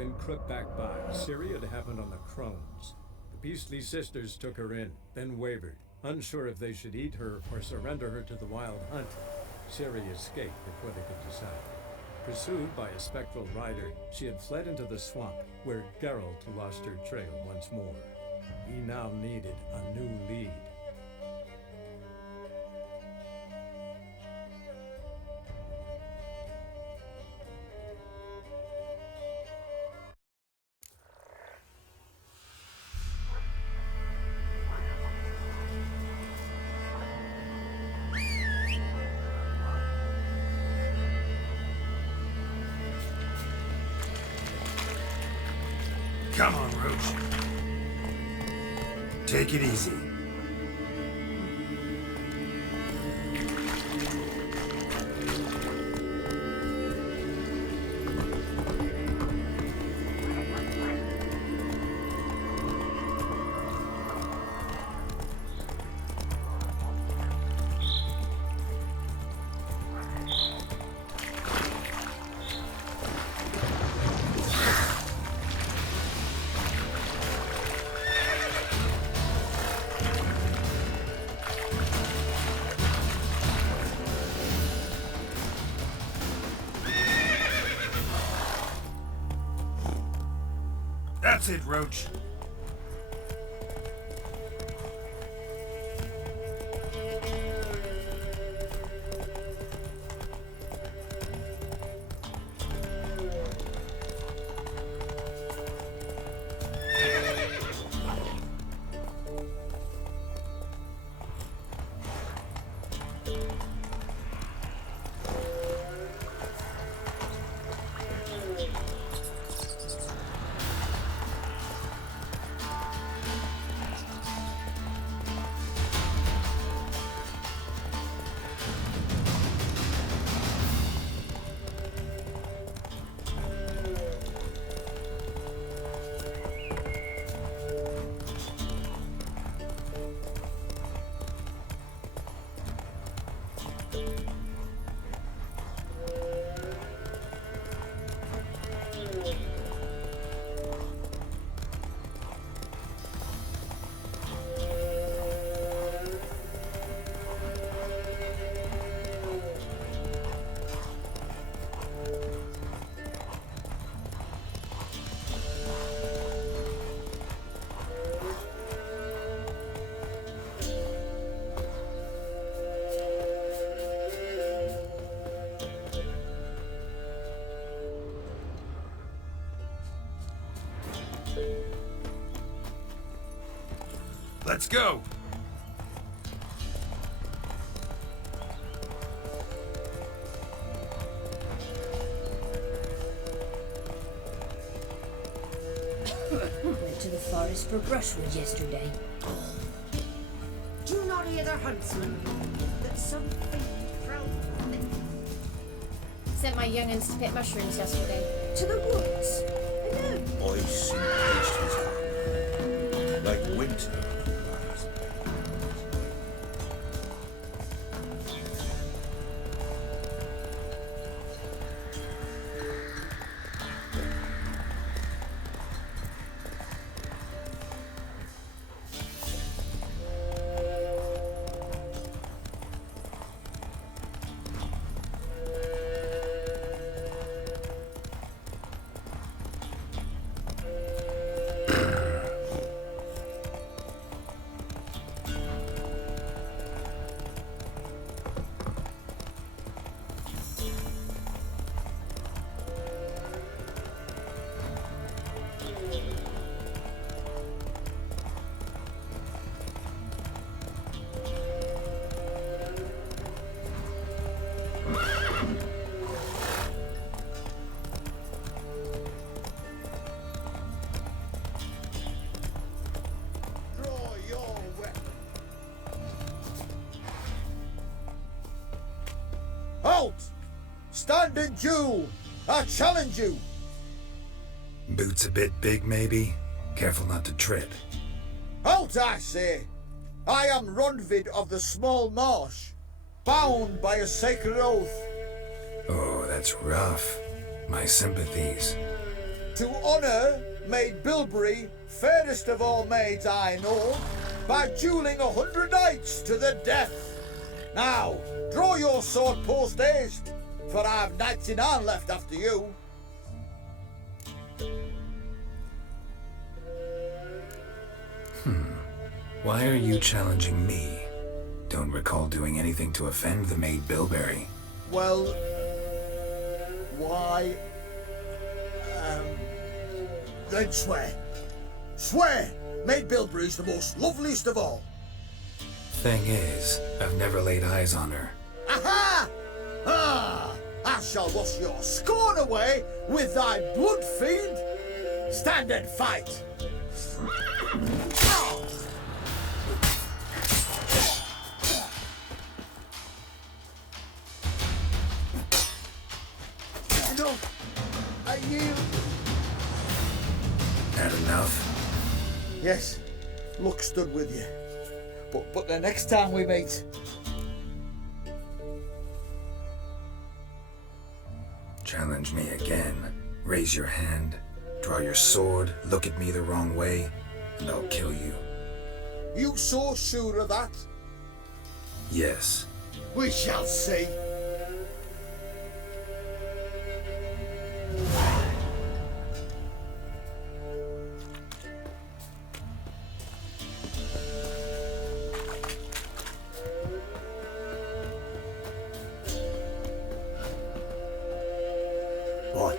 in Crookback by. Ciri had happened on the Crones. The Beastly Sisters took her in, then wavered, unsure if they should eat her or surrender her to the Wild Hunt. Ciri escaped before they could decide. Pursued by a spectral rider, she had fled into the swamp, where Geralt lost her trail once more. He now needed a new lead. Come on, Roach. Take it easy. That's it, Roach. Let's go! Went to the forest for brushwood yesterday. Do you not hear the huntsman? That something from Sent my young'uns to pick mushrooms yesterday. to the woods. I know. I see pastries happening, like winter. Draw your weapon. Halt! Stand in duel! I challenge you! Boots a bit big, maybe? Careful not to trip. Halt, I say! I am Ronvid of the Small Marsh, bound by a sacred oath. Oh, that's rough. My sympathies. to honour Maid Bilberry, fairest of all maids I know, by duelling 100 knights to the death. Now, draw your sword post haste, for I've 99 left after you. Why are you challenging me? Don't recall doing anything to offend the Maid Bilberry. Well, why? Then swear. Swear! Maid Bilberry's the most loveliest of all. Thing is, I've never laid eyes on her. Aha! Ah! I shall wash your scorn away with thy blood, fiend. Stand and fight. No, I yield. Had enough? Yes, luck stood with you. But the next time we meet, Challenge me again. Raise your hand, draw your sword, look at me the wrong way, and I'll kill you. you so sure of that? Yes. We shall see. What?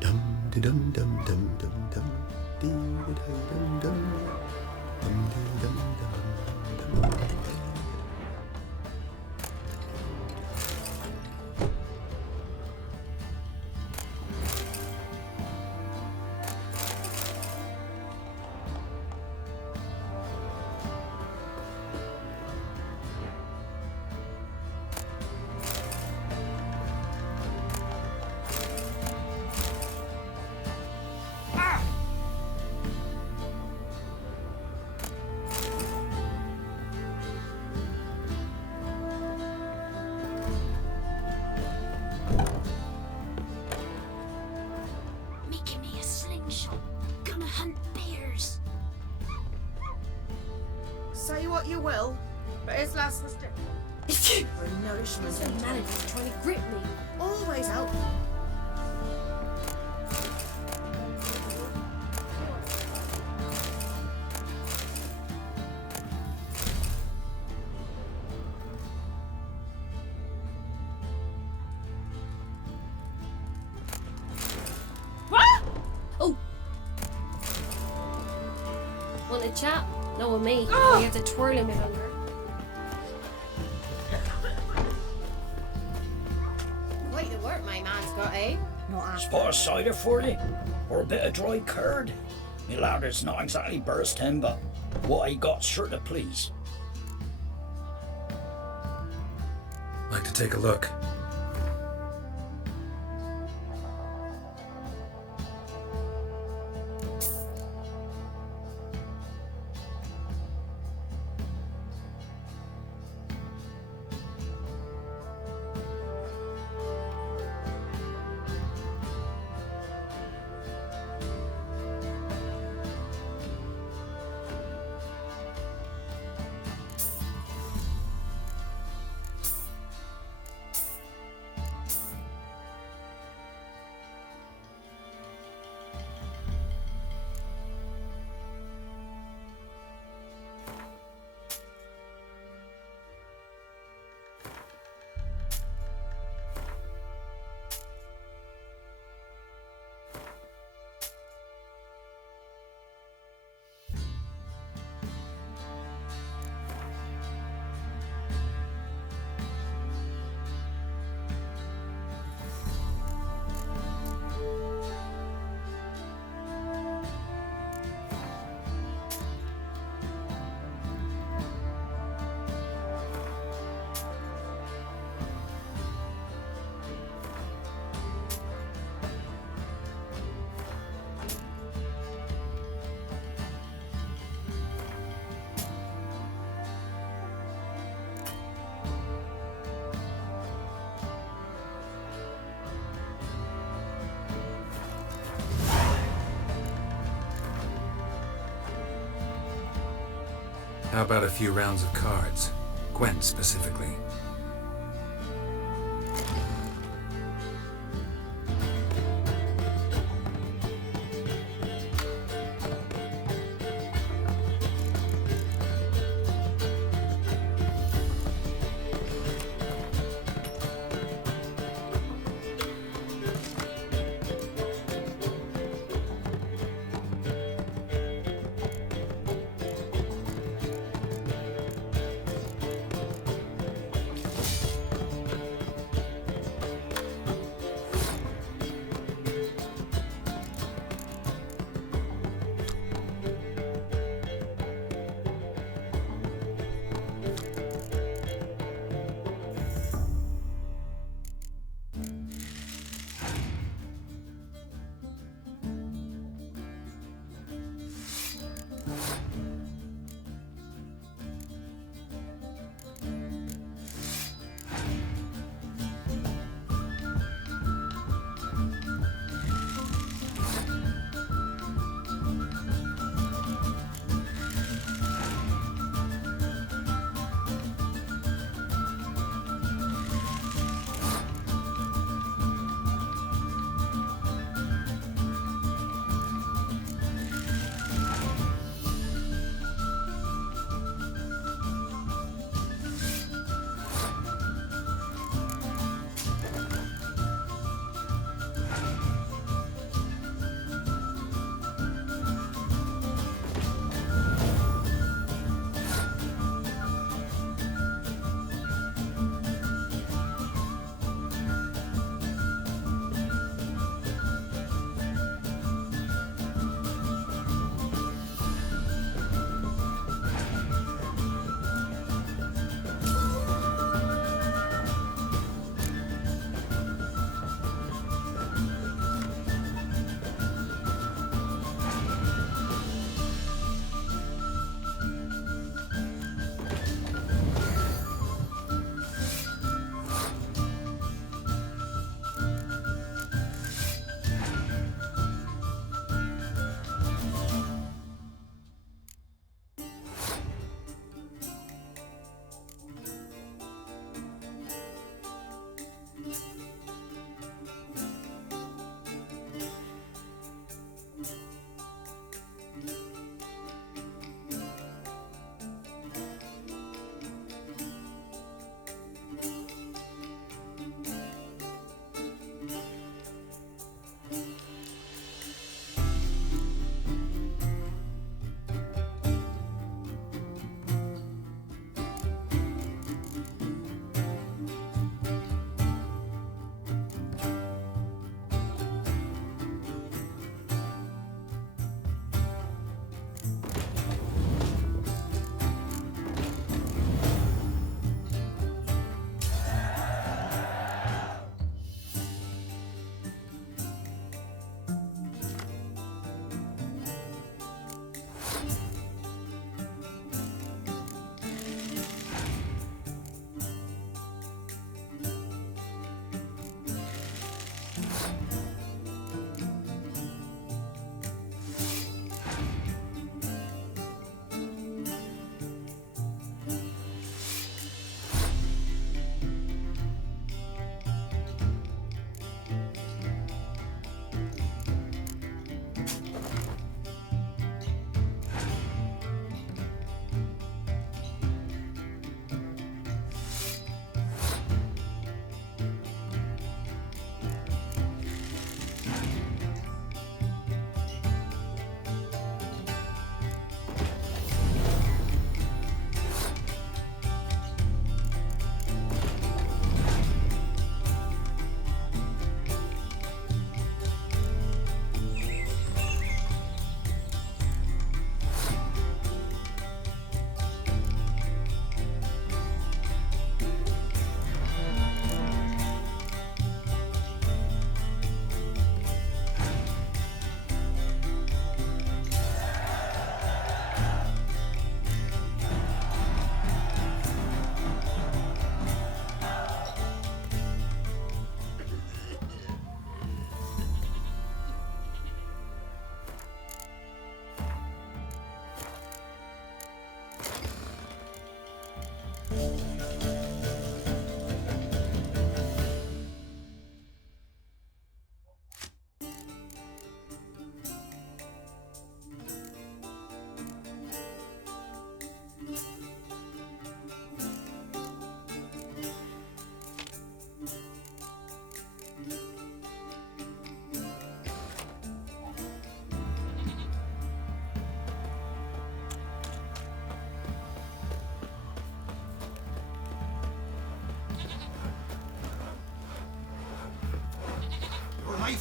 Dum de dum dum dum dum dum dee da dum dum dum dee dum dum dum. Making me a slingshot. Gonna hunt bears. Say what you will, but his lass was different. Her nourishment What's the matter? He's trying to grip me. always out. Oh! Want to chat? No, with me. You have to twirl him under. Quite the work my man's got, eh? Not after. Spot of cider for you? Or a bit of dry curd? Me lad, it's not exactly burst him, but what he got's sure to please. Like to take a look? How about a few rounds of cards? Gwent specifically.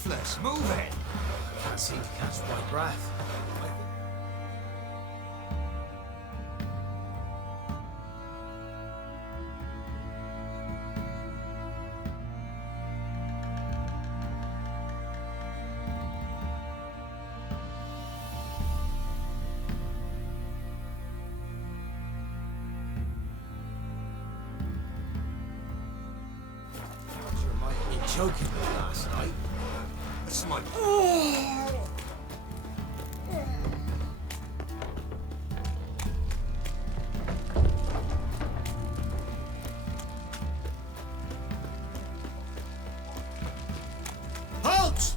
breathless. Move it. Can't seem to catch my breath. Joking with me last night. That's my... Halt!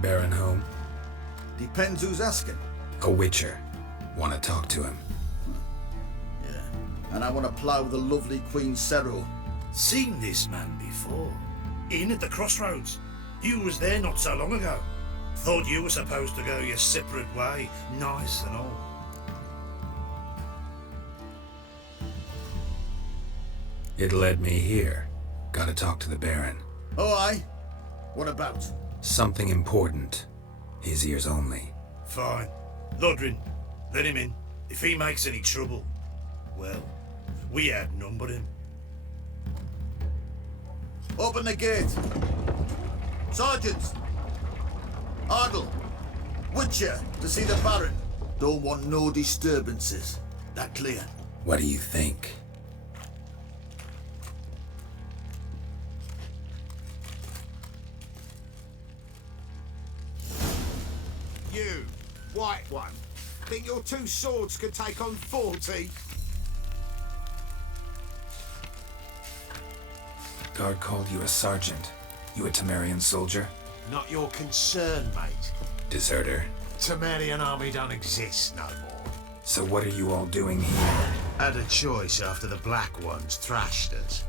Baron home? Depends who's asking. A witcher. Want to talk to him. Yeah. And I want to plough the lovely Queen Cero. Seen this man before. In at the crossroads. You was there not so long ago. Thought you were supposed to go your separate way, nice and all. It led me here. Gotta talk to the Baron. Oh, aye? What about? Something important. His ears only. Fine. Lodrin, let him in. If he makes any trouble, well, we outnumber him. Open the gate. Sergeants! Ardle! Witcher, to see the Baron. Don't want no disturbances. That clear? What do you think? You, white one. Think your two swords could take on 40? Guard called you a sergeant. You a Temerian soldier? Not your concern, mate. Deserter. Temerian army don't exist no more. So what are you all doing here? Had a choice after the Black Ones thrashed us.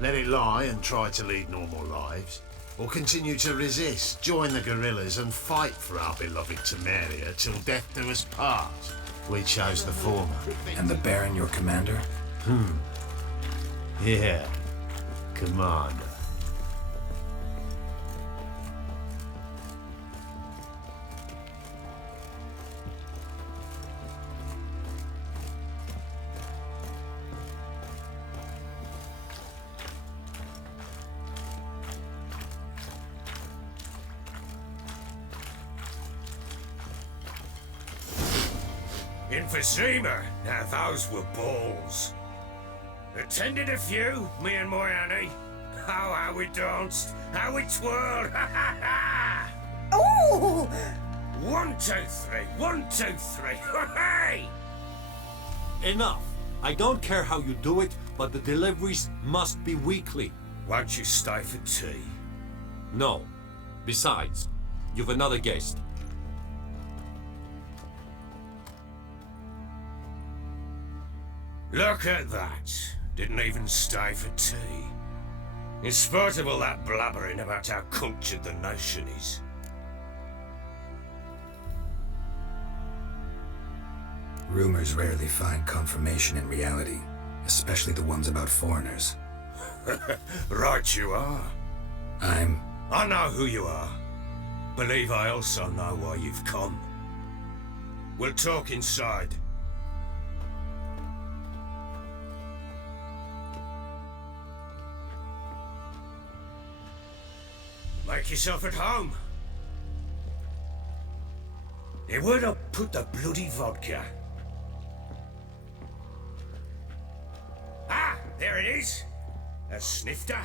Let it lie and try to lead normal lives, or continue to resist, join the guerrillas and fight for our beloved Temeria till death do us part. We chose the former. And the Baron your commander? Yeah. Commander. Emphysema. Now those were balls. Attended a few, me and my Annie. Oh, how we danced, how we twirled, ha ha ha! Oh! 1, 2, 3, 1, 2, 3, hey! Enough! I don't care how you do it, but the deliveries must be weekly. Won't you stay for tea? No. Besides, you've another guest. Look at that. Didn't even stay for tea. In spite of all that blabbering about how cultured the nation is. Rumors rarely find confirmation in reality, especially the ones about foreigners. Right you are. I know who you are. Believe I also know why you've come. We'll talk inside. Make yourself at home. Hey, where'd I put the bloody vodka? Ah, there it is. A snifter.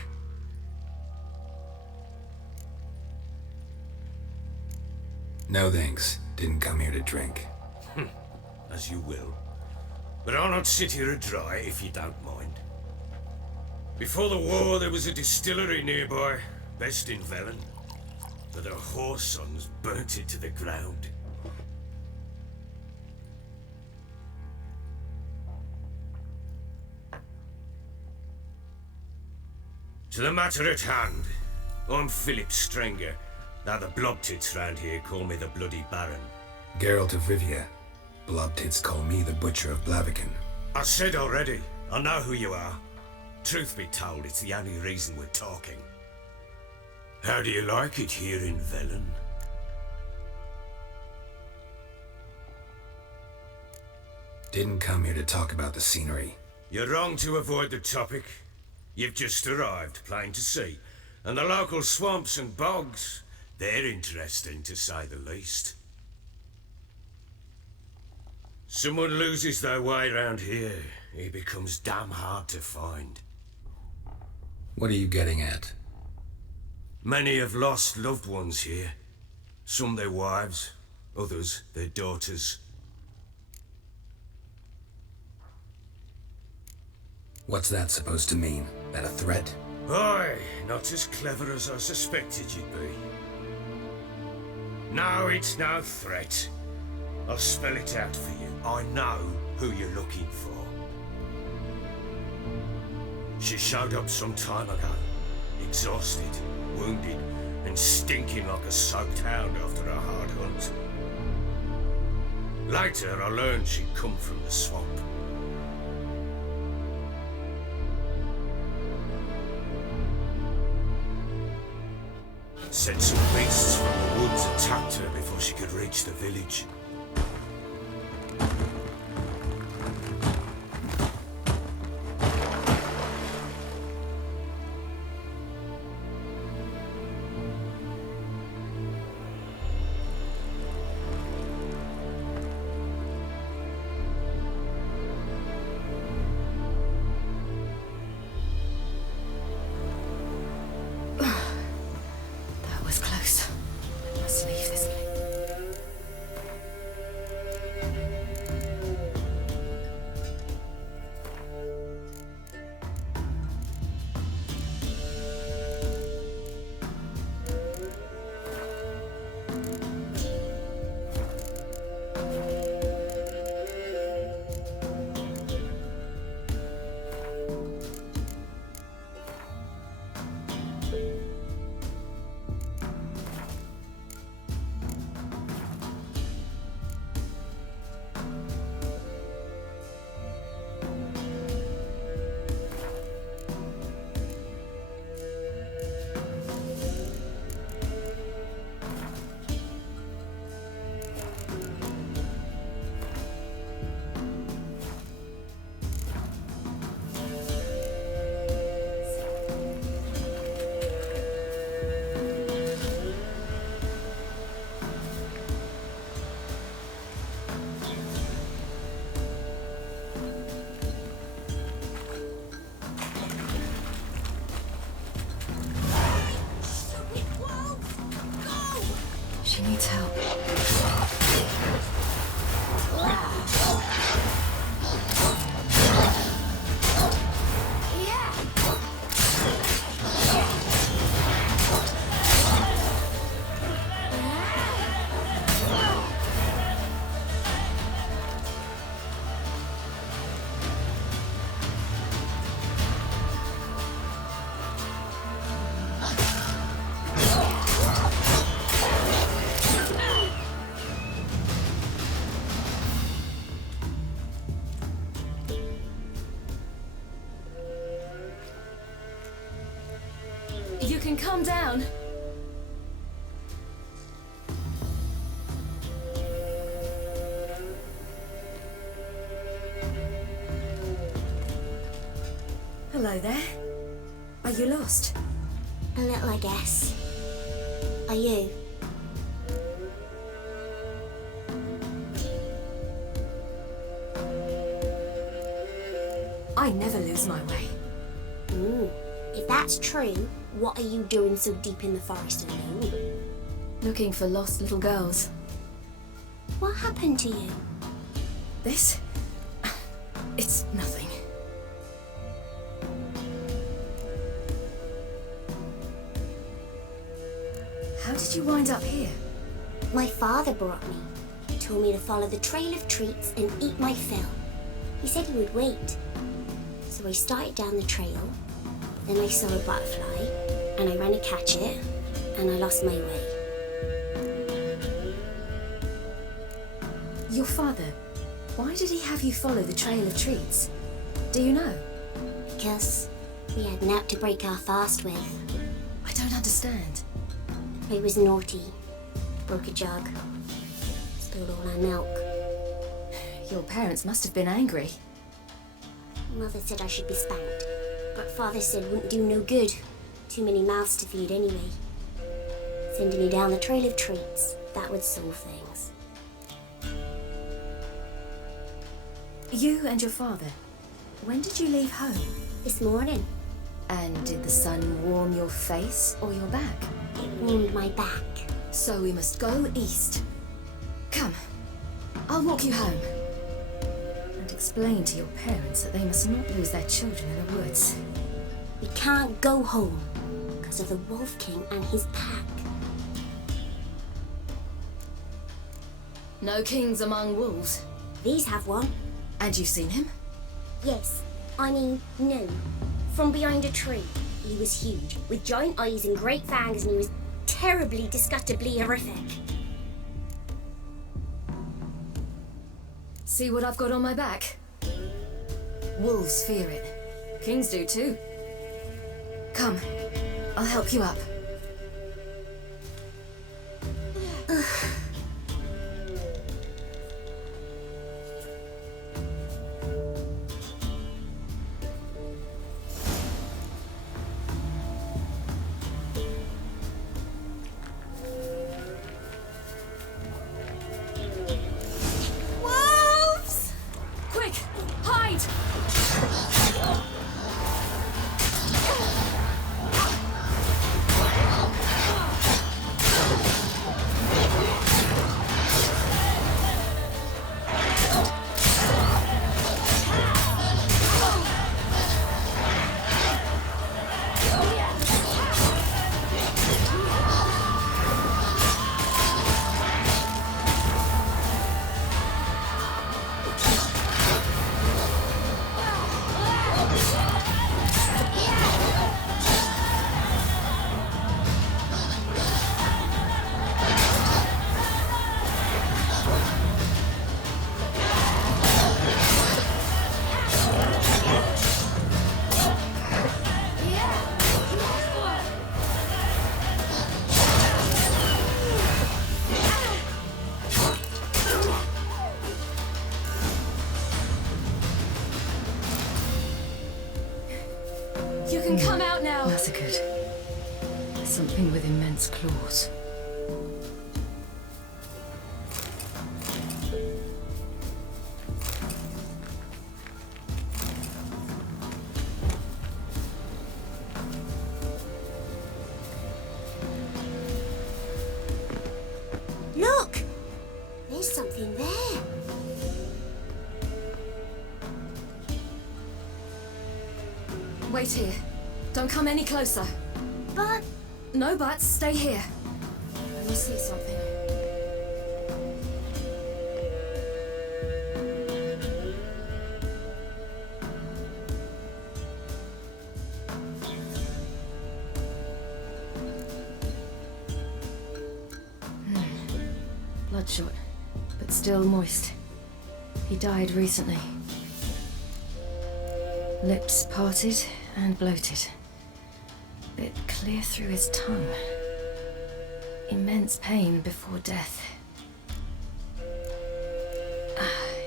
No thanks. Didn't come here to drink. As you will. But I'll not sit here dry if you don't mind. Before the war, there was a distillery nearby. Best in Velen, but their whore sons burnt it to the ground. To the matter at hand, I'm Philip Strenger. Now the blobtits round here call me the Bloody Baron. Geralt of Rivia. Blobtits call me the Butcher of Blaviken. I said already, I know who you are. Truth be told, it's the only reason we're talking. How do you like it here in Velen? Didn't come here to talk about the scenery. You're wrong to avoid the topic. You've just arrived, plain to see. And the local swamps and bogs, they're interesting to say the least. Someone loses their way round here, he becomes damn hard to find. What are you getting at? Many have lost loved ones here. Some their wives, others their daughters. What's that supposed to mean? That a threat? Aye, not as clever as I suspected you'd be. No, it's no threat. I'll spell it out for you. I know who you're looking for. She showed up some time ago, exhausted, wounded, and stinking like a soaked hound after a hard hunt. Later, I learned she'd come from the swamp. Said some beasts from the woods attacked her before she could reach the village. She needs help. You can calm down. Hello there. Are you lost? A little, I guess. Are you? I never lose my way. Ooh. If that's true, what are you doing so deep in the forest alone? Looking for lost little girls. What happened to you? This? It's nothing. How did you wind up here? My father brought me. He told me to follow the trail of treats and eat my fill. He said he would wait. So I started down the trail. Then I saw a butterfly, and I ran to catch it, and I lost my way. Your father, why did he have you follow the trail of treats? Do you know? Because we had naught to break our fast with. I don't understand. I was naughty. Broke a jug. Spilled all our milk. Your parents must have been angry. Mother said I should be spanked, but Father said wouldn't do no good. Too many mouths to feed anyway. Sending me down the trail of treats, that would solve things. You and your father, when did you leave home? This morning. And did the sun warm your face or your back? It warmed my back. So we must go east. Come, I'll walk you home. And explain to your parents that they must not lose their children in the woods. We can't go home because of the Wolf King and his pack. No kings among wolves. These have one. And you've seen him? Yes. I mean, no. From behind a tree. He was huge, with giant eyes and great fangs, and he was terribly, disgustingly horrific. See what I've got on my back? Wolves fear it. Kings do too. Come, I'll help you up. Wolves! Quick, hide! You can come out now. Massacred. Something with immense claws. Look! There's something there. Wait here. Don't come any closer. But... No buts, stay here. I must see something. Bloodshot, but still moist. He died recently. Lips parted and bloated. Bit clear through his tongue. Immense pain before death.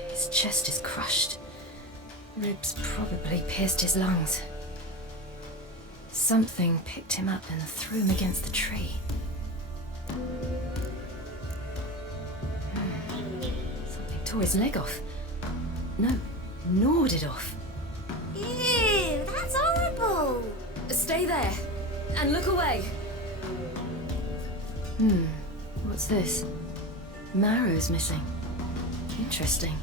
His chest is crushed. Ribs probably pierced his lungs. Something picked him up and threw him against the tree. Something tore his leg off. No, gnawed it off. Ew, that's horrible. Stay there and look away. What's this? Marrow's missing. Interesting.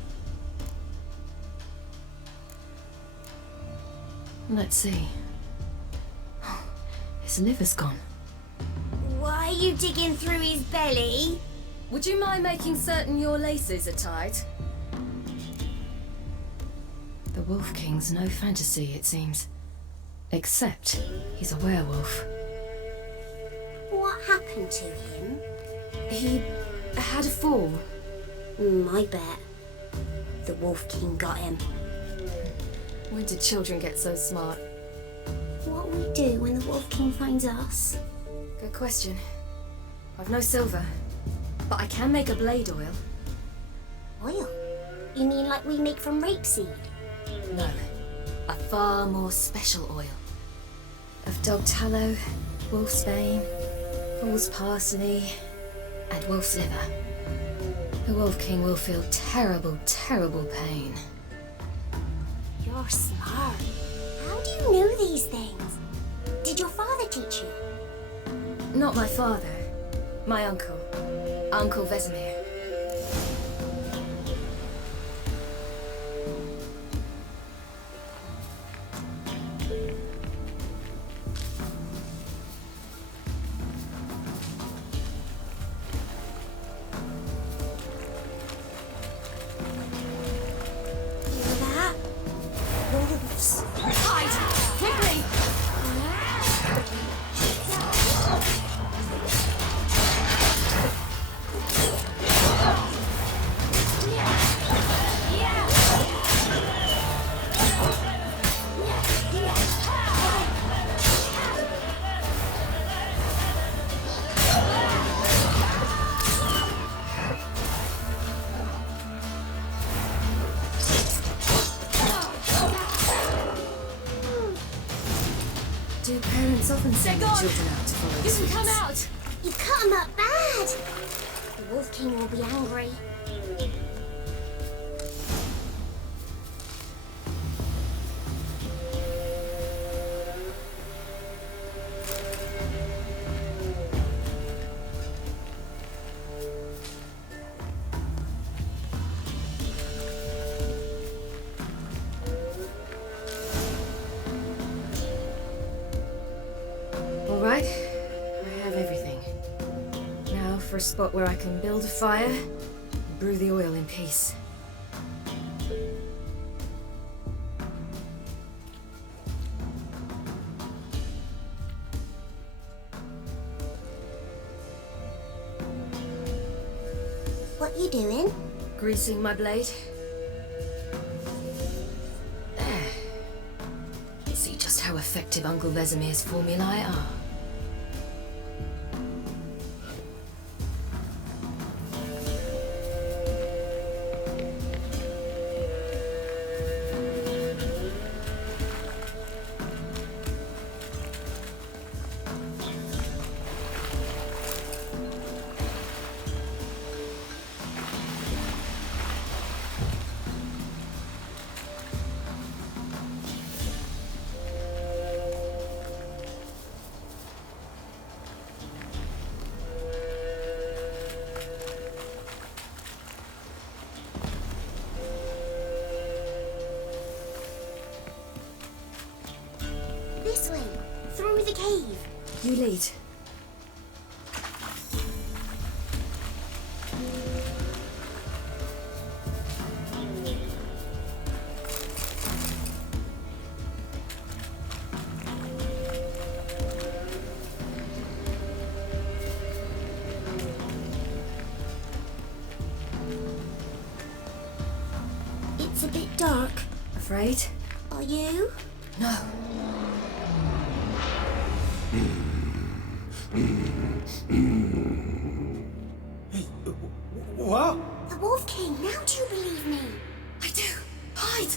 Let's see. His liver's gone. Why are you digging through his belly? Would you mind making certain your laces are tied? The Wolf King's no fantasy, it seems. Except he's a werewolf. What happened to him? He had a fall. I bet. The Wolf King got him. When did children get so smart? What will we do when the Wolf King finds us? Good question. I've no silver, but I can make a blade oil. Oil? You mean like we make from rapeseed? No, a far more special oil. Of dog tallow, wolf's bane, fool's parsley, and wolf's liver. The Wolf King will feel terrible, terrible pain. You're smart. How do you know these things? Did your father teach you? Not my father. My uncle. Uncle Vesemir. Hear that? Wolves. Hide! Quickly! Do parents often send their children out to follow You can suits? come out! You cut him up bad! The Wolf King will be angry. All right, I have everything. Now for a spot where I can build a fire and brew the oil in peace. What you doing? Greasing my blade. There. See just how effective Uncle Vesemir's formulae are. This way, through the cave. You lead. It's a bit dark. Afraid? Are you? No. What? The Wolf King, now do you believe me? I do. Hide!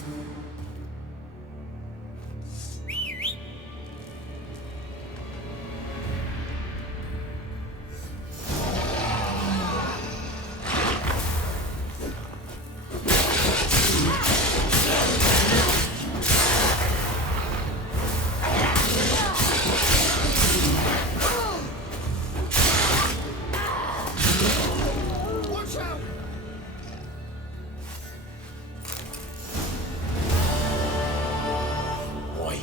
Boy,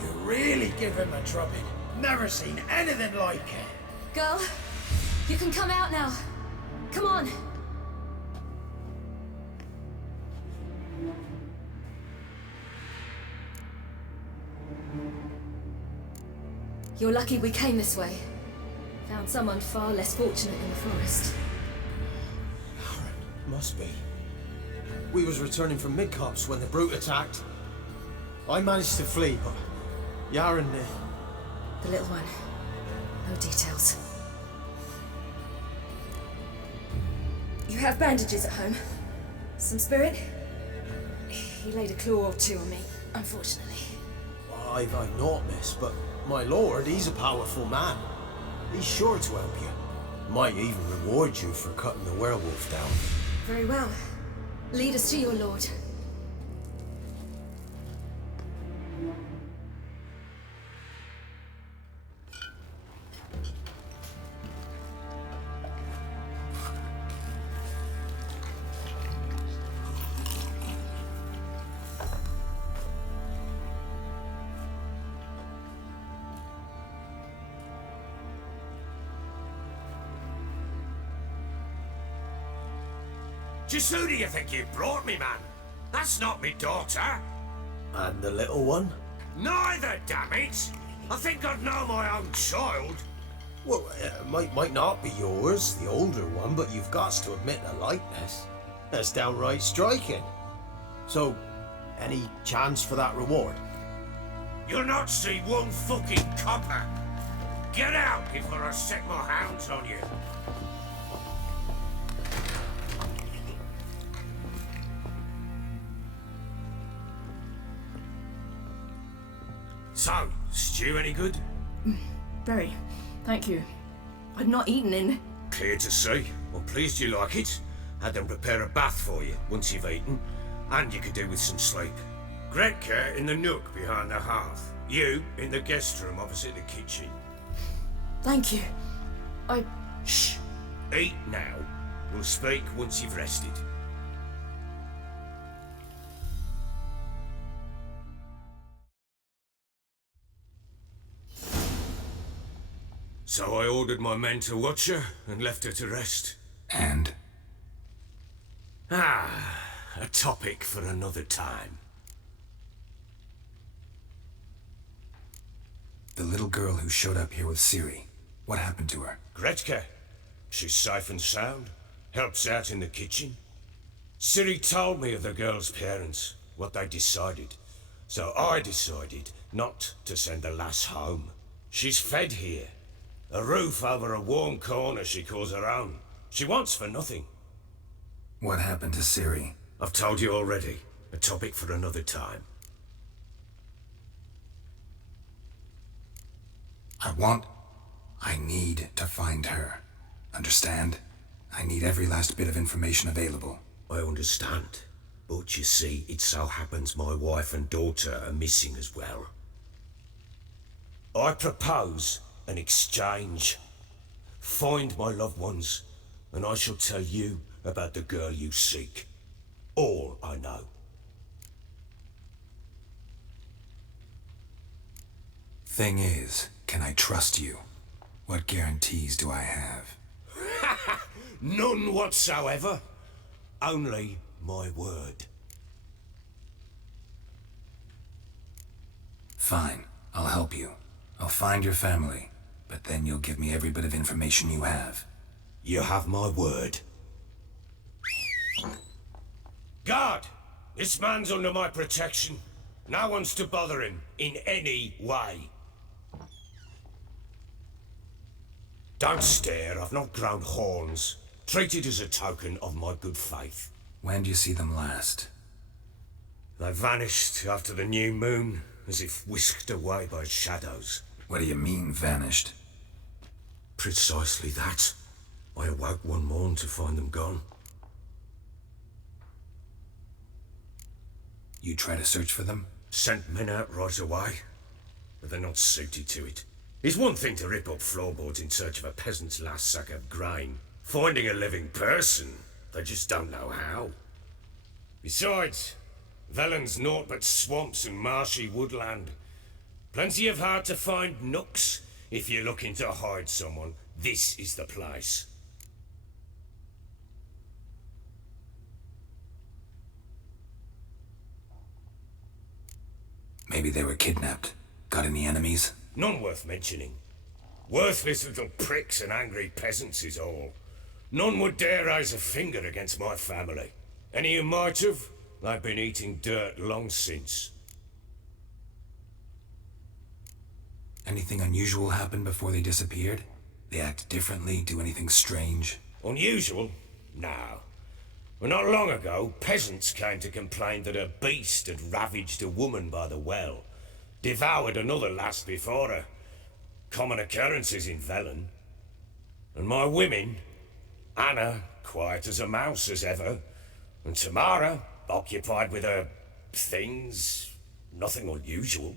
you really give him a drubbing. Never seen anything like it. Girl, you can come out now. Come on. You're lucky we came this way. Found someone far less fortunate in the forest. Must be. We was returning from Midcops when the brute attacked. I managed to flee, but Yaren, The little one. No details. have bandages at home. Some spirit. He laid a claw or two on me, unfortunately. I've naught, miss, but my lord, he's a powerful man. He's sure to help you. Might even reward you for cutting the werewolf down. Very well. Lead us to your lord. Just who do you think you brought me, man? That's not me daughter. And the little one? Neither, damn it! I think I'd know my own child. Well, might not be yours, the older one, but you've got to admit a likeness. That's downright striking. So, any chance for that reward? You'll not see one fucking copper. Get out before I set my hounds on you. So, stew any good? Very. Thank you. I'd not eaten in... Clear to see. I'm pleased you like it. Had them prepare a bath for you once you've eaten, and you could do with some sleep. Gretka in the nook behind the hearth. You in the guest room opposite the kitchen. Thank you. Shh. Eat now. We'll speak once you've rested. So I ordered my men to watch her and left her to rest. And? A topic for another time. The little girl who showed up here with Ciri. What happened to her? Gretka. She's safe and sound. Helps out in the kitchen. Ciri told me of the girl's parents, what they decided. So I decided not to send the lass home. She's fed here. A roof over a warm corner she calls her own. She wants for nothing. What happened to Ciri? I've told you already. A topic for another time. I need to find her. Understand? I need every last bit of information available. I understand. But you see, it so happens my wife and daughter are missing as well. I propose an exchange. Find my loved ones, and I shall tell you about the girl you seek. All I know. Thing is, can I trust you? What guarantees do I have? None whatsoever. Only my word. Fine, I'll help you. I'll find your family. But then you'll give me every bit of information you have. You have my word. Guard! This man's under my protection. No one's to bother him in any way. Don't stare, I've not grown horns. Treat it as a token of my good faith. When do you see them last? They vanished after the new moon, as if whisked away by shadows. What do you mean, vanished? Precisely that. I awoke one morn to find them gone. You try to search for them? Sent men out right away, but they're not suited to it. It's one thing to rip up floorboards in search of a peasant's last sack of grain. Finding a living person, they just don't know how. Besides, Velen's naught but swamps and marshy woodland. Plenty of hard to find nooks. If you're looking to hide someone, this is the place. Maybe they were kidnapped. Got any enemies? None worth mentioning. Worthless little pricks and angry peasants is all. None would dare raise a finger against my family. Any who might have, they've been eating dirt long since. Anything unusual happen before they disappeared? They act differently, do anything strange? Unusual? No. Not long ago, peasants came to complain that a beast had ravaged a woman by the well, devoured another lass before her. Common occurrences in Velen. And my women, Anna, quiet as a mouse as ever, and Tamara, occupied with her things, nothing unusual.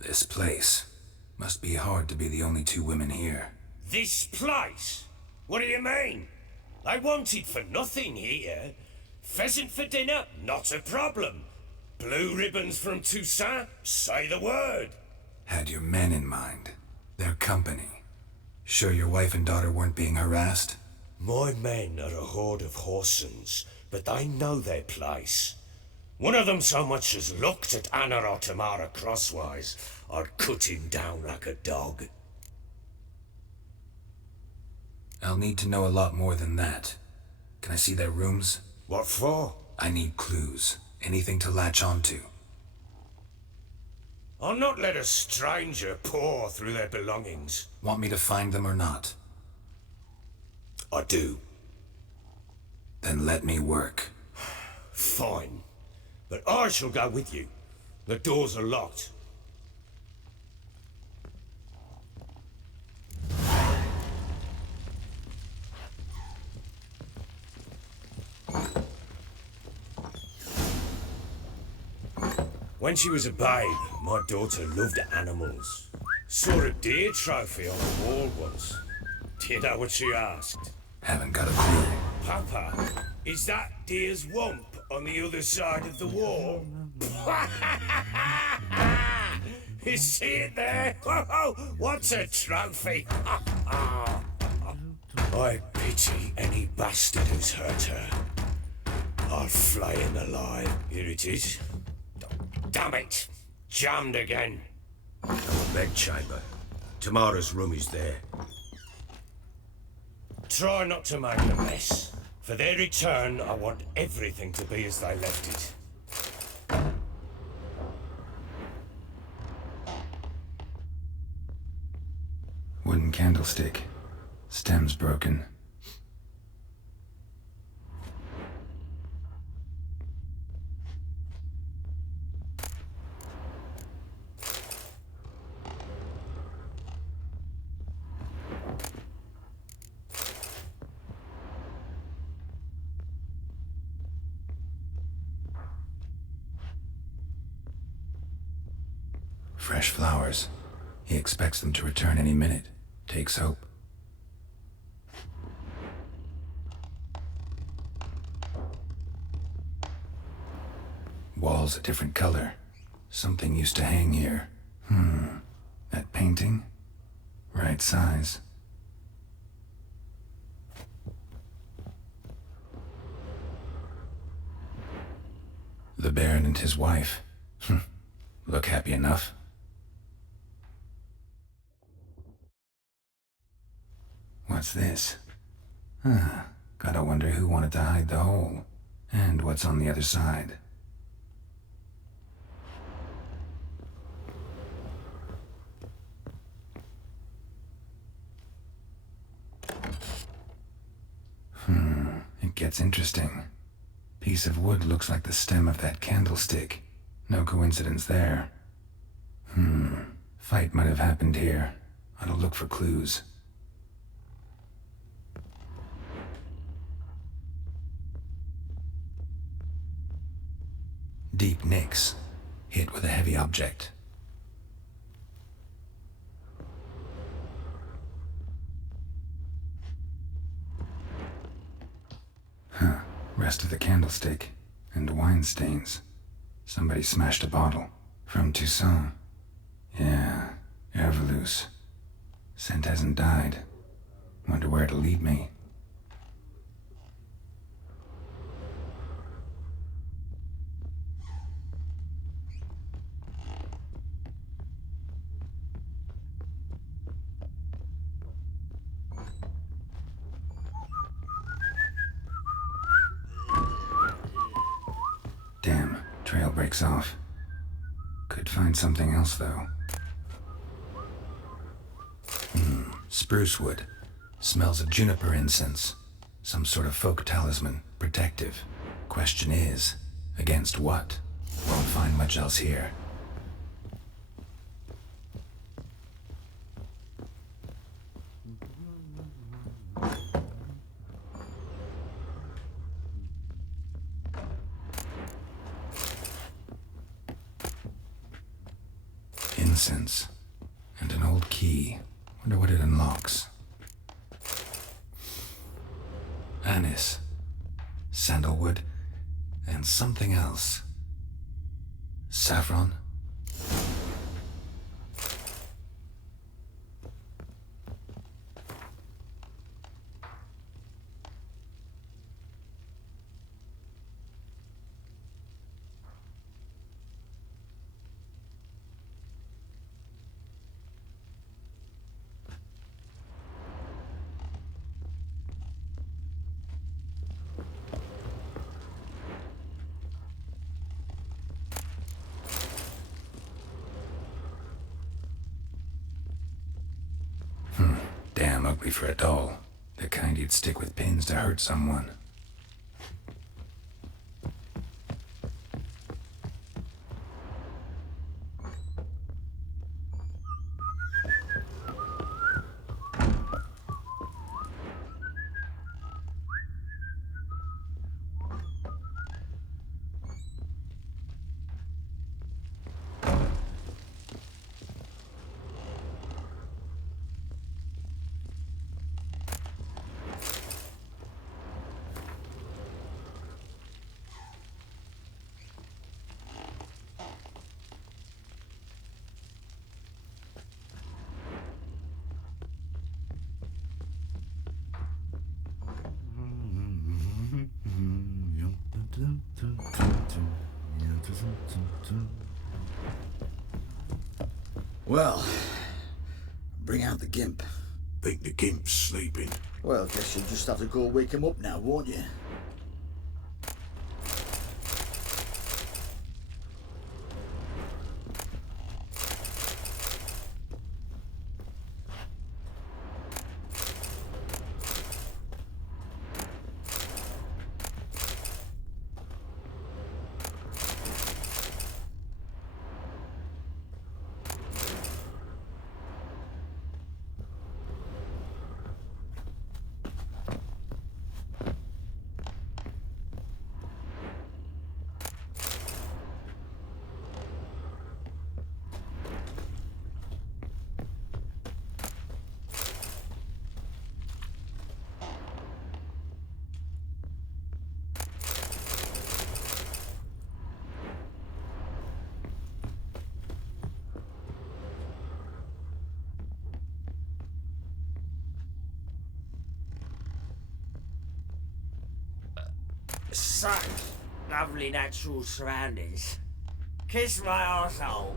This place. Must be hard to be the only two women here. This place? What do you mean? I wanted for nothing here. Pheasant for dinner? Not a problem. Blue ribbons from Toussaint? Say the word. Had your men in mind. Their company. Sure your wife and daughter weren't being harassed? My men are a horde of Horsons, but they know their place. One of them so much as looked at Anna or Tamara crosswise, I'd cut him down like a dog. I'll need to know a lot more than that. Can I see their rooms? What for? I need clues. Anything to latch onto. I'll not let a stranger pore through their belongings. Want me to find them or not? I do. Then let me work. Fine. But I shall go with you. The doors are locked. When she was a babe, my daughter loved animals. Saw a deer trophy on the wall once. Do you know what she asked? Haven't got a clue. Papa, is that deer's wump on the other side of the wall? You see it there? Oh, what a trophy! I pity any bastard who's hurt her. I'll flay him alive. Here it is. Damn it! Jammed again. Our bedchamber. Tamara's room is there. Try not to make a mess. For their return, I want everything to be as they left it. Wooden candlestick. Stem's broken. Fresh flowers. He expects them to return any minute. Takes hope. Walls a different color. Something used to hang here. That painting? Right size. The Baron and his wife. Look happy enough. What's this? Gotta wonder who wanted to hide the hole. And what's on the other side. It gets interesting. Piece of wood looks like the stem of that candlestick. No coincidence there. Fight might have happened here. I'll look for clues. Deep nicks. Hit with a heavy object. Rest of the candlestick. And wine stains. Somebody smashed a bottle. From Toussaint. Yeah, Herveloos. Scent hasn't died. Wonder where it'll lead me. Damn, trail breaks off. Could find something else, though. Spruce wood. Smells of juniper incense. Some sort of folk talisman, protective. Question is, against what? Won't find much else here. Incense. And an old key. Wonder what it unlocks. Anise. Sandalwood. And something else. Saffron? Damn ugly for a doll. The kind you'd stick with pins to hurt someone. Well, bring out the gimp. Think the gimp's sleeping? Well, guess you'll just have to go wake him up now, won't you? Such lovely natural surroundings. Kiss my arsehole.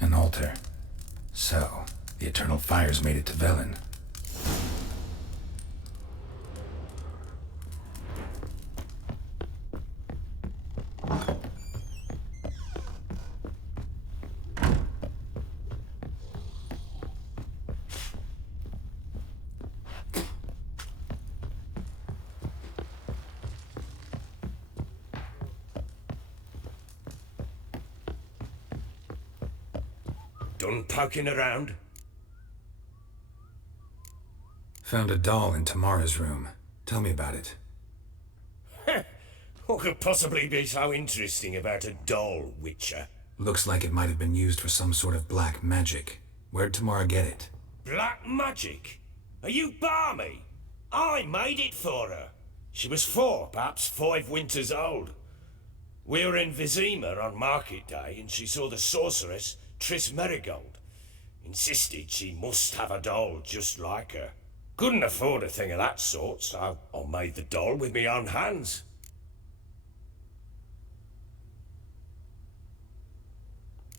An altar. So, the Eternal Fires made it to Velen. Fun poking around? Found a doll in Tamara's room. Tell me about it. What could possibly be so interesting about a doll, Witcher? Looks like it might have been used for some sort of black magic. Where'd Tamara get it? Black magic? Are you balmy? I made it for her. She was 4, perhaps 5 winters old. We were in Vizima on market day and she saw the sorceress, Triss Merigold. Insisted she must have a doll just like her. Couldn't afford a thing of that sort, so I made the doll with my own hands.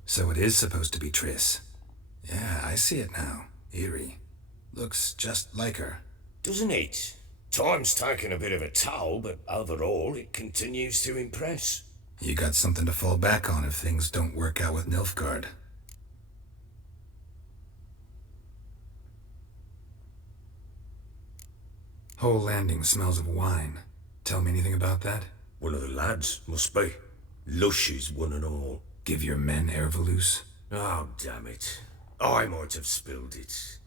So it is supposed to be Triss. Yeah, I see it now. Eerie. Looks just like her. Doesn't it? Time's taken a bit of a toll, but overall it continues to impress. You got something to fall back on if things don't work out with Nilfgaard. Whole landing smells of wine. Tell me anything about that? One of the lads, must be. Lushes, one and all. Give your men Ervelus? Oh, damn it. I might have spilled it.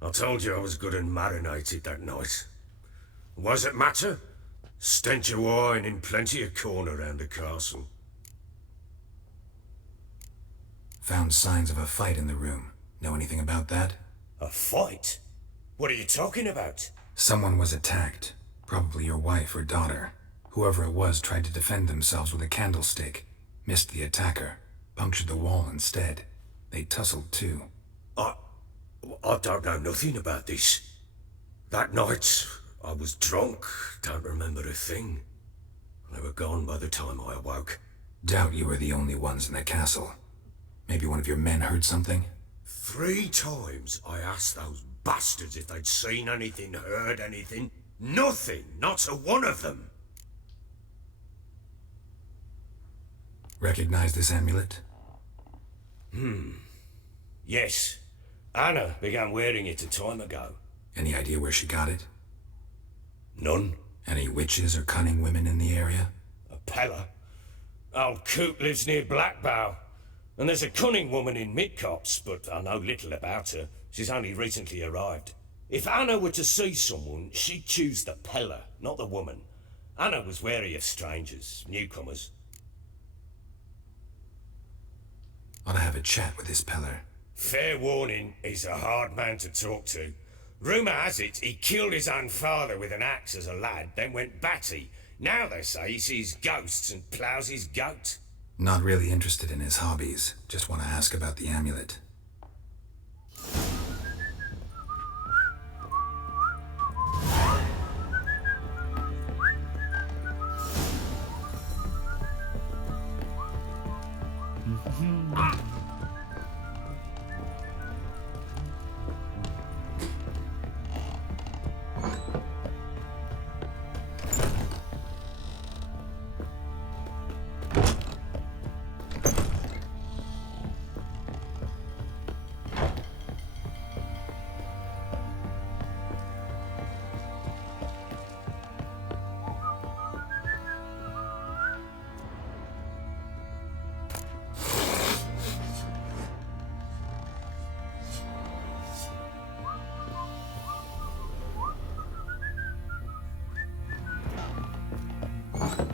I told you I was good and marinated that night. Was it matter? Stench of wine in plenty of corn around the castle. Found signs of a fight in the room. Know anything about that? A fight? What are you talking about? Someone was attacked. Probably your wife or daughter. Whoever it was tried to defend themselves with a candlestick. Missed the attacker. Punctured the wall instead. They tussled too. I don't know nothing about this. That night, I was drunk. Don't remember a thing. They were gone by the time I awoke. Doubt you were the only ones in the castle. Maybe one of your men heard something? 3 times I asked those bastards if they'd seen anything, heard anything. Nothing, not a one of them. Recognize this amulet? Yes. Anna began wearing it a time ago. Any idea where she got it? None. Any witches or cunning women in the area? A Pella. Old Coot lives near Blackbow. And there's a cunning woman in Midcopse, but I know little about her. She's only recently arrived. If Anna were to see someone, she'd choose the Pella, not the woman. Anna was wary of strangers, newcomers. Ought to have a chat with this Peller. Fair warning, he's a hard man to talk to. Rumour has it he killed his own father with an axe as a lad, then went batty. Now they say he sees ghosts and ploughs his goat. Not really interested in his hobbies. Just want to ask about the amulet.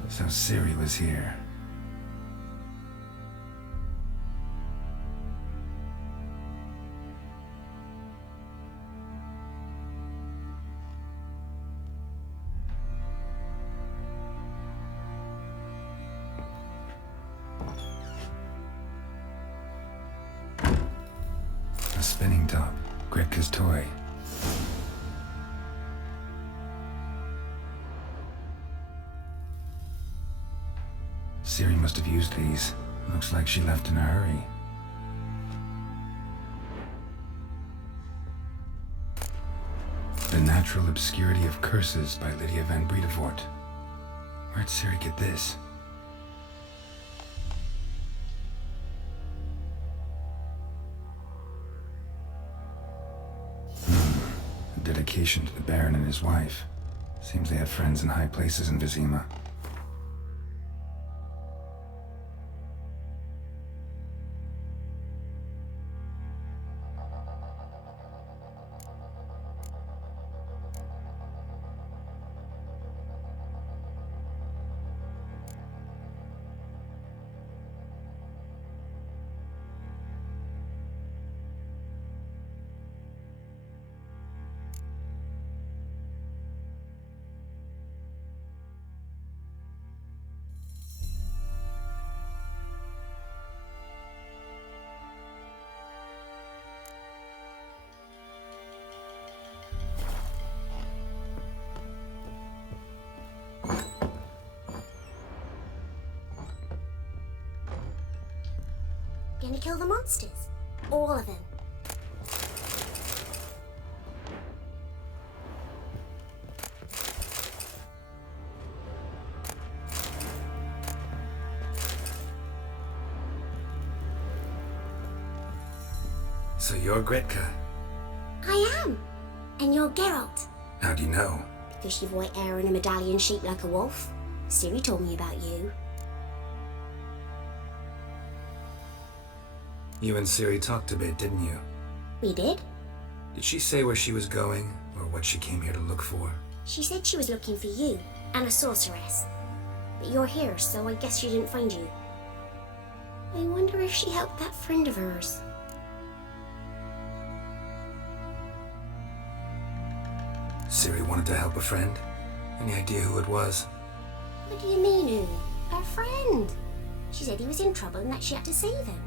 So Ciri was here. A spinning top, Gretka's toy. Ciri must have used these. Looks like she left in a hurry. The Natural Obscurity of Curses by Lydia van Bredevoort. Where'd Ciri get this? A dedication to the Baron and his wife. Seems they had friends in high places in Vizima. gonna kill the monsters. All of them. So you're Gretka. I am. And you're Geralt. How do you know? Because you've white hair and a medallion shaped like a wolf. Ciri told me about you. You and Ciri talked a bit, didn't you? We did. Did she say where she was going, or what she came here to look for? She said she was looking for you and a sorceress. But you're here, so I guess she didn't find you. I wonder if she helped that friend of hers. Ciri wanted to help a friend? Any idea who it was? What do you mean, who? Her friend. She said he was in trouble and that she had to save him.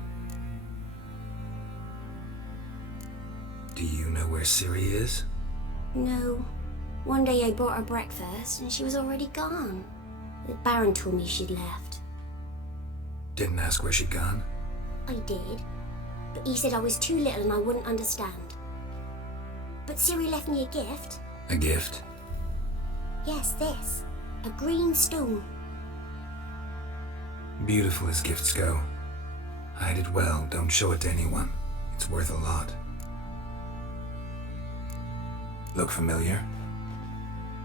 Do you know where Ciri is? No. One day I bought her breakfast and she was already gone. The Baron told me she'd left. Didn't ask where she'd gone? I did. But he said I was too little and I wouldn't understand. But Ciri left me a gift. A gift? Yes, this. A green stone. Beautiful as gifts go. Hide it well, don't show it to anyone. It's worth a lot. Look familiar?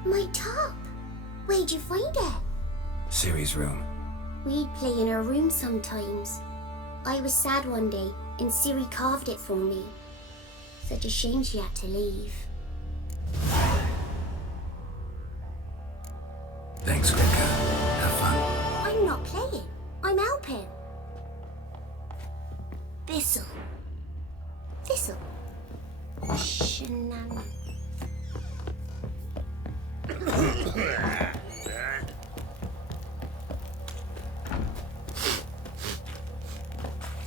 My top. Where'd you find it? Ciri's room. We'd play in her room sometimes. I was sad one day and Ciri carved it for me. Such a shame she had to leave. Thanks, Gretka. Have fun. I'm not playing. I'm helping. Thistle. Thistle. Shenanigans.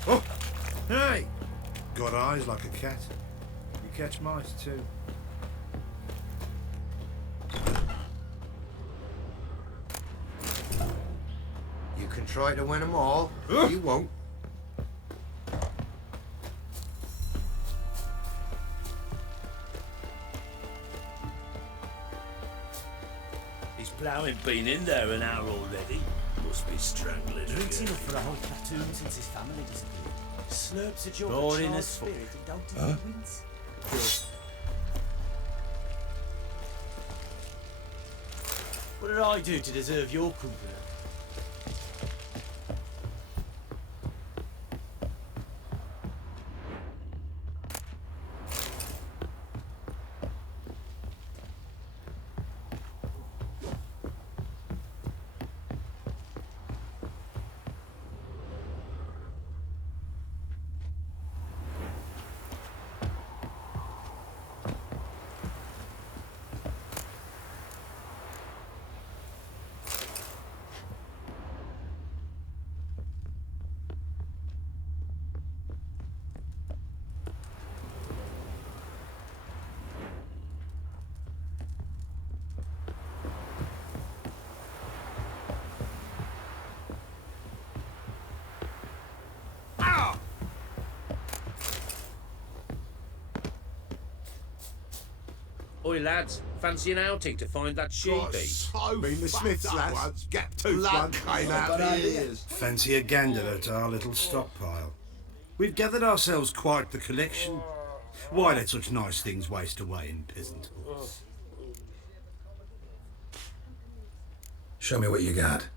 Oh, hey! Got eyes like a cat. You catch mice too. You can try to win them all. You won't. His ploughing been in there an hour already. Must be strangling. Drinks enough for a whole platoon since his family disappeared. Slurps at your Boring child's as fuck. spirit and don't Huh? even wince. What did I do to deserve your company? Oi, lads, fancy an outing to find that sheepy? The Smiths, lads. Get tooth one came out the ears. Fancy a gander at our little stockpile. We've gathered ourselves quite the collection. Why let such nice things waste away in peasant halls? Show me what you got.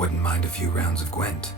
Wouldn't mind a few rounds of Gwent.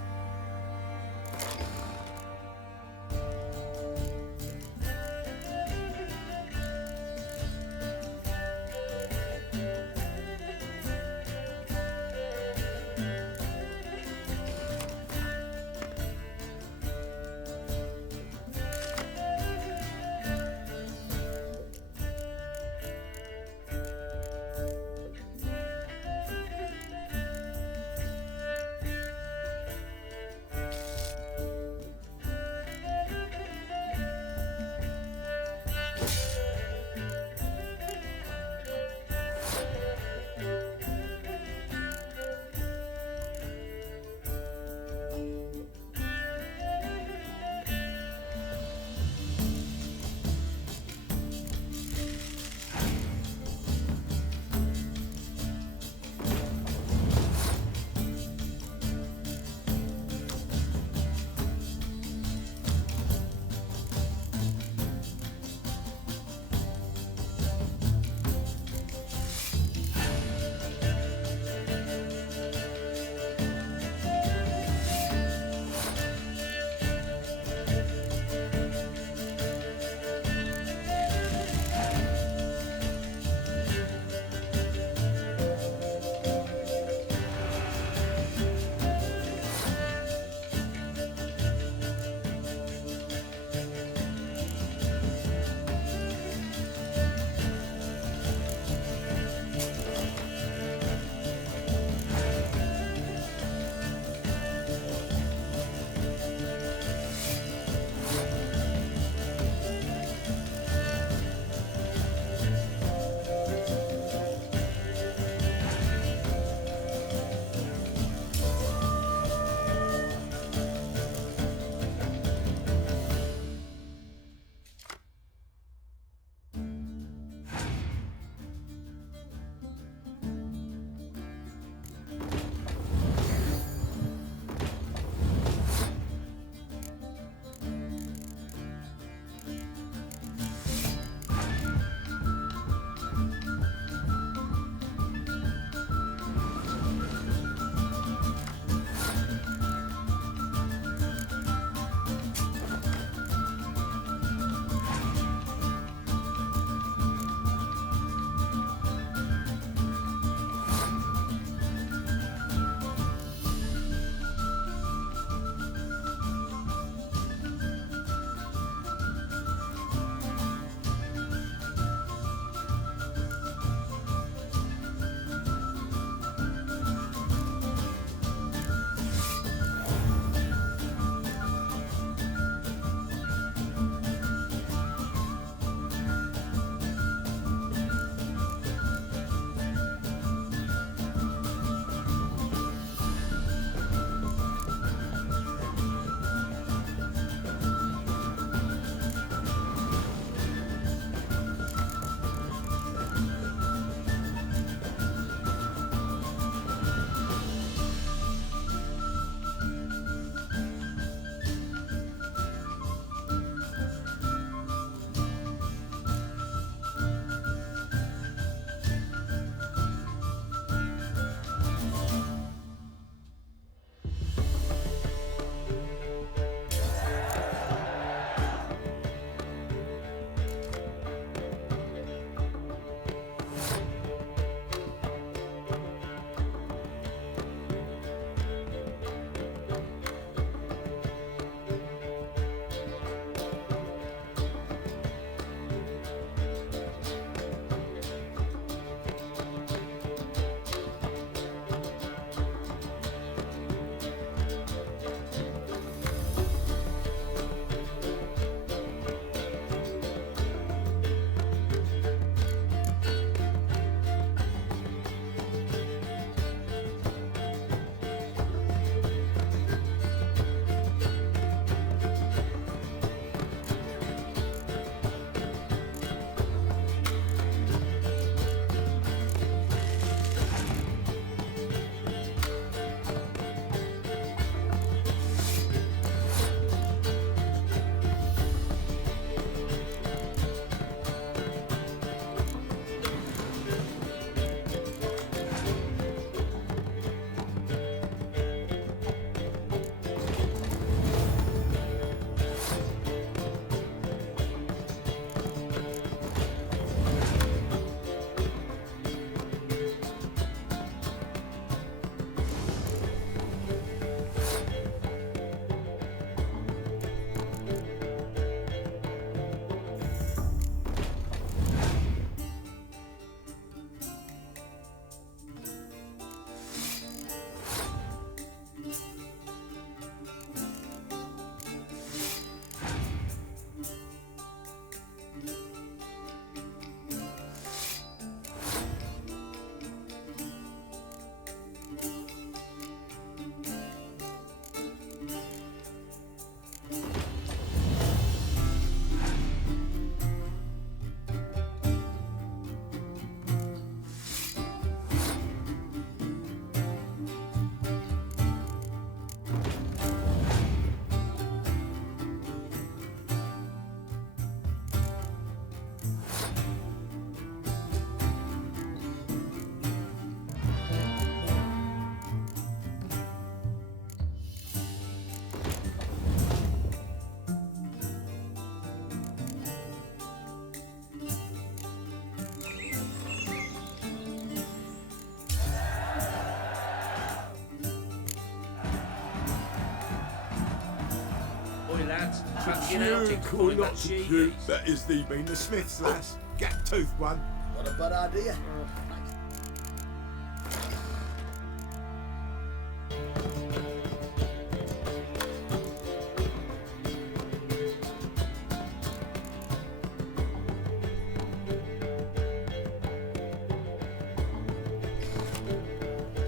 lads. Fucking out in calling that she. That is thee being the Smiths, lass. Gap-toothed one. Not a bad idea.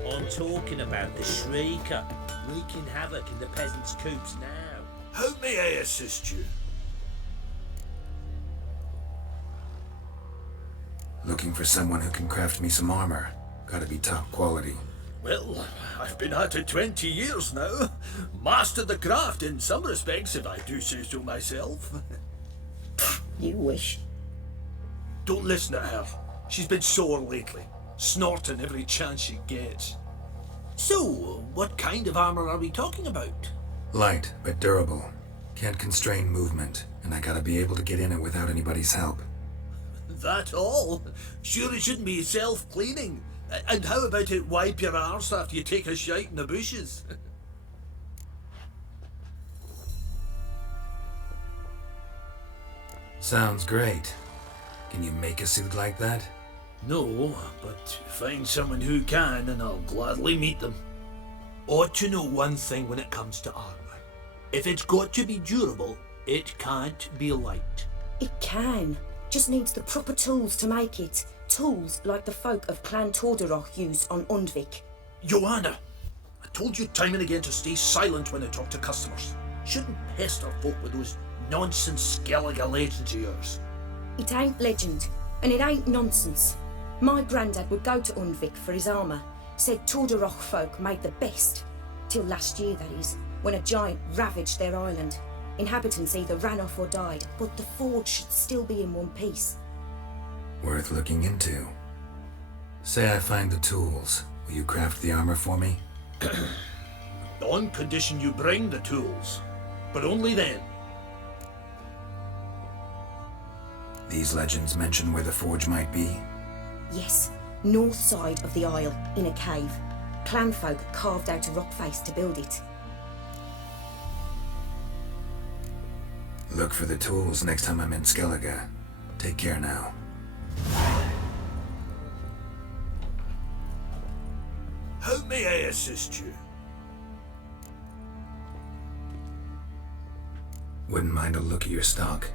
I'm talking about the Shrieker, wreaking havoc in the peasants' coops now. How may I assist you? Looking for someone who can craft me some armor. Gotta be top quality. Well, I've been at it 20 years now. Mastered the craft in some respects, if I do say so myself. You wish. Don't listen to her. She's been sore lately, snorting every chance she gets. So, what kind of armor are we talking about? Light, but durable. Can't constrain movement, and I gotta be able to get in it without anybody's help. That all? Sure it shouldn't be self-cleaning. And how about it wipe your arse after you take a shite in the bushes? Sounds great. Can you make a suit like that? No, but find someone who can and I'll gladly meet them. Ought to know one thing when it comes to armor. If it's got to be durable, it can't be light. It can. Just needs the proper tools to make it. Tools like the folk of Clan Torderoch used on Undvik. Joanna, I told you time and again to stay silent when I talk to customers. Shouldn't pester folk with those nonsense Skellige legends of yours. It ain't legend, and it ain't nonsense. My granddad would go to Undvik for his armour. Said Torderoch folk made the best. Till last year, that is, when a giant ravaged their island. Inhabitants either ran off or died, but the forge should still be in one piece. Worth looking into. Say I find the tools. Will you craft the armor for me? On condition you bring the tools. But only then. These legends mention where the forge might be? Yes, north side of the isle, in a cave. Clanfolk carved out a rock face to build it. Look for the tools next time I'm in Skellige. Take care now. How may I assist you? Wouldn't mind a look at your stock.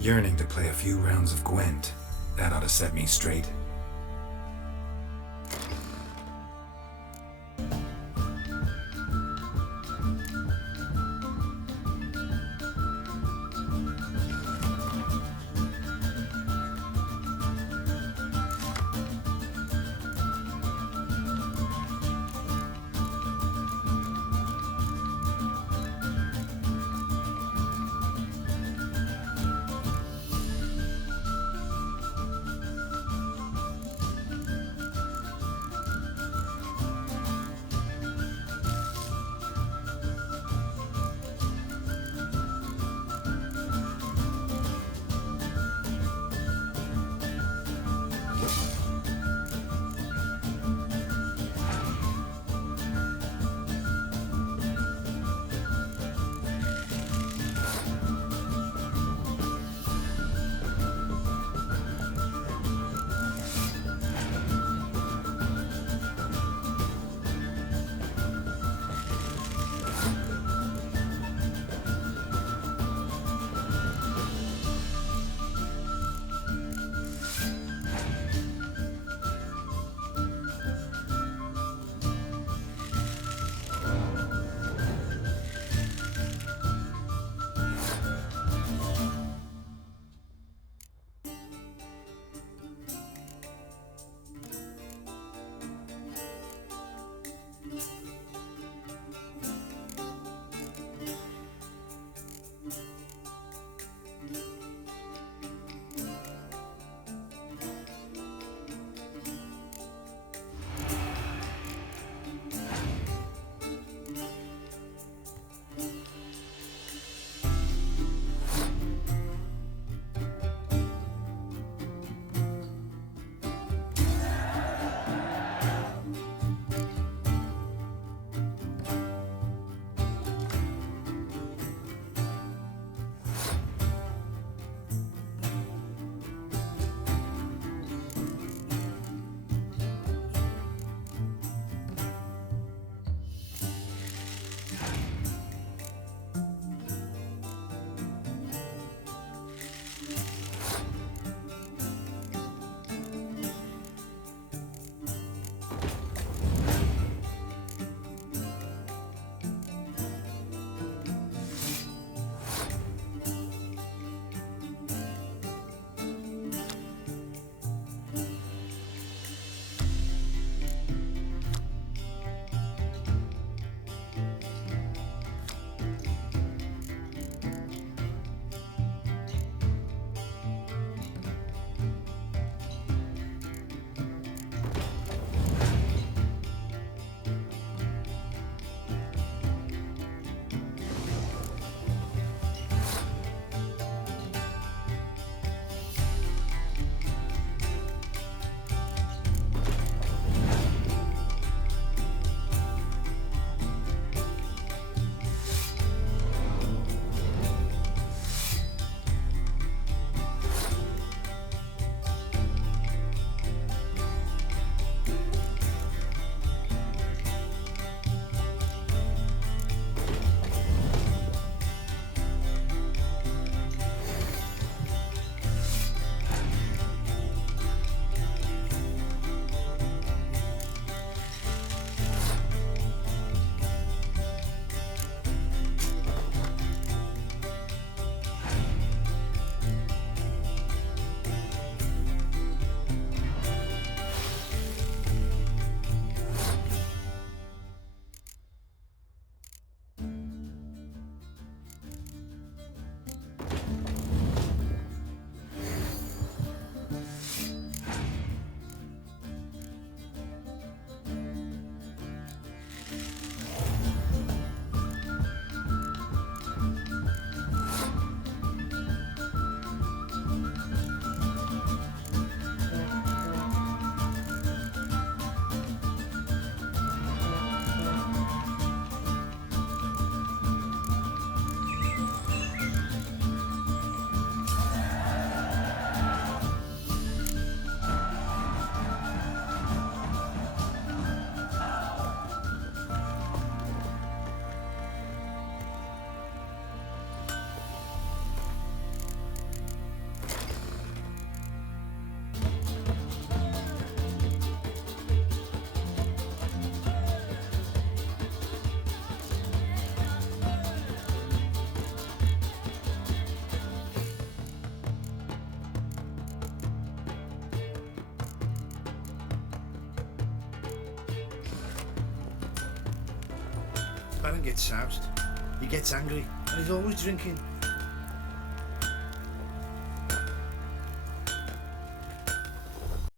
Yearning to play a few rounds of Gwent. That ought to set me straight. Baron gets soused. He gets angry, and he's always drinking.